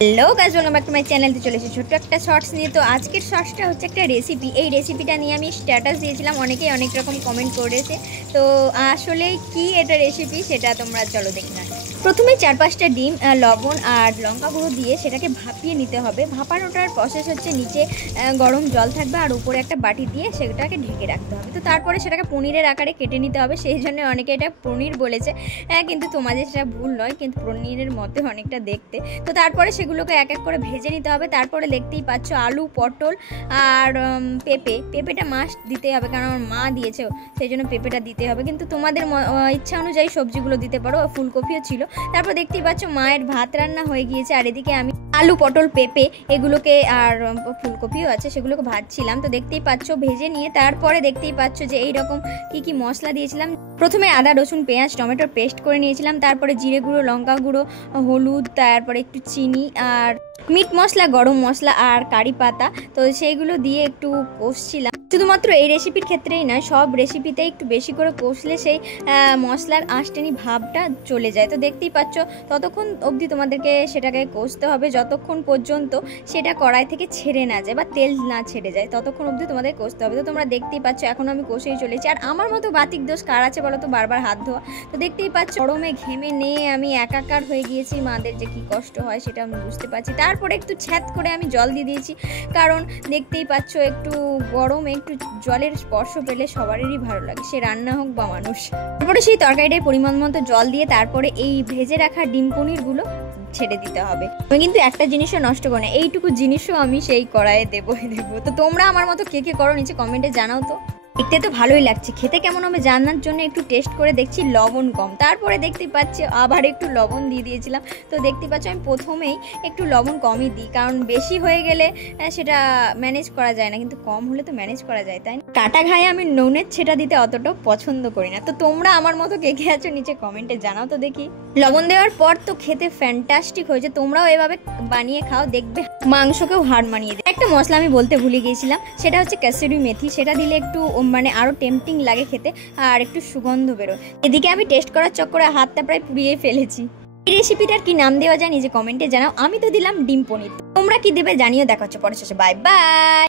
Hello guys, welcome back to my channel. চলে এসেছি ছোট্ট একটা শর্টস নিয়ে। তো আজকের শর্টসটা হচ্ছে একটা রেসিপি। এই রেসিপিটা নিয়ে আমি স্ট্যাটাস দিয়েছিলাম, অনেকেই অনেক রকম কমেন্ট করেছে। তো আসলে কি এটা রেসিপি সেটা তোমরা চলো দেখে নাও। প্রথমে 4-5টা ডিম, লবণ আর লঙ্কা গুঁড়ো দিয়ে সেটাকে ভাপিয়ে নিতে হবে। ভাপানোটার প্রসেস হচ্ছে নিচে গরম জল থাকবে আর উপরে একটা বাটি দিয়ে সেটাকে ঢেকে রাখতে হবে। তো তারপরে সেটাকে পনিরের আকারে কেটে নিতে হবে। সেই জন্য অনেকে এটা পনির বলেছে, কিন্তু তোমাদের সেটা ভুল নয়, কিন্তু পনিরের মধ্যে অনেকটা দেখতে। তো তারপরে সেগুলোকে এক এক করে ভেজে নিতে হবে। তারপরে দেখতেই পাচ্ছ আলু, পটল আর পেঁপেটা মাস্ট দিতে হবে, কারণ আমার মা দিয়েছে, সেই জন্য পেঁপেটা দিতে হবে। কিন্তু তোমাদের ইচ্ছা অনুযায়ী সবজিগুলো দিতে পারো, ফুলকপিও ছিল। তারপর দেখতেই পাচ্ছ মায়ের ভাত রান্না হয়ে গিয়েছে, আর এদিকে আমি আলু, পটল, পেঁপে এগুলোকে আর ফুলকপিও আছে সেগুলোকে ভাজছিলাম। তো দেখতেই পাচ্ছ ভেজে নিয়ে তারপরে দেখতেই পাচ্ছ যে এইরকম কি মশলা দিয়েছিলাম। প্রথমে আদা, রসুন, পেঁয়াজ, টমেটোর পেস্ট করে নিয়েছিলাম। তারপরে জিরে গুঁড়ো, লঙ্কা গুঁড়ো, হলুদ, তারপরে একটু চিনি আর মিট মশলা, গরম মশলা আর কারি পাতা, তো সেইগুলো দিয়ে একটু কষছিলাম। শুধুমাত্র এই রেসিপির ক্ষেত্রেই নয়, সব রেসিপিতে একটু বেশি করে কষলে সেই মশলার আঁশটেনি ভাবটা চলে যায়। তো দেখতেই পাচ্ছ ততক্ষণ অবধি তোমাদেরকে সেটাকে কষতে হবে যতক্ষণ পর্যন্ত সেটা কড়াই থেকে ছেড়ে না যায় বা তেল না ছেড়ে যায়, ততক্ষণ অবধি তোমাদের কষতে হবে। তো তোমরা দেখতেই পাচ্ছ এখন আমি কষেই চলেছি। আর আমার মতো বাতিক দোষ কার আছে বলো তো, বারবার হাত ধোয়া। তো দেখতেই পাচ্ছ গরমে ঘেমে নিয়ে আমি একাকার হয়ে গিয়েছি, মাদের যে কি কষ্ট হয় সেটা আমি বুঝতে পারছি। তারপরে একটু ছ্যাঁত করে আমি জল দিয়ে দিয়েছি, কারণ দেখতেই পাচ্ছ একটু গরমে একটু জলের স্পর্শ পেলে সবারই ভালো লাগে, সে রান্না হোক বা মানুষ। তারপরে সেই তরকারিটায় পরিমাণ মতো জল দিয়ে তারপরে এই ভেজে রাখা ডিম পনিরগুলো ছেড়ে দিতে হবে। আমি কিন্তু একটা জিনিসও নষ্ট করি না, এইটুকু জিনিসও আমি সেই কড়াইয়ে দেবো। তো তোমরা আমার মতো কে কে করো নিচে কমেন্টে জানাও। তো দেখতে তো ভালোই লাগছে, খেতে কেমন হবে জানার জন্য একটু টেস্ট করে দেখছি লবণ কম। তারপরে দেখতে পাচ্ছি আবার একটু লবণ দিয়ে দিয়েছিলাম। তো দেখতে পাচ্ছ আমি প্রথমেই একটু লবণ কমই দিই, কারণ বেশি হয়ে গেলে সেটা ম্যানেজ করা যায় না, কিন্তু কম হলে তো ম্যানেজ করা যায়, তাই না? কাটা ঘায়ে আমি নুনের ছেটা দিতে অতটাও পছন্দ করি না। তো তোমরা আমার মতো কে কে আছো নিচে কমেন্টে জানাও তো দেখি। লবণ দেওয়ার পর তো খেতে ফ্যান্টাস্টিক হয়েছে, তোমরাও এভাবে বানিয়ে খাও, দেখবে মাংসকেও হার মানিয়ে দেয়। একটা মশলা আমি বলতে ভুলে গিয়েছিলাম, সেটা হচ্ছে কাসুরি মেথি। সেটা দিলে একটু মানে আরও টেম্পটিং লাগে খেতে আর একটু সুগন্ধ বেরোয়। এদিকে আমি টেস্ট করার চক্করে হাতটা প্রায় পুড়িয়ে ফেলেছি। এই রেসিপিটার কি নাম দেওয়া যায় নিজে কমেন্টে জানাও। আমি তো দিলাম ডিম পনির, তোমরা কি দেবে জানিও। দেখা হচ্ছে পরে শেষে, বাই বাই।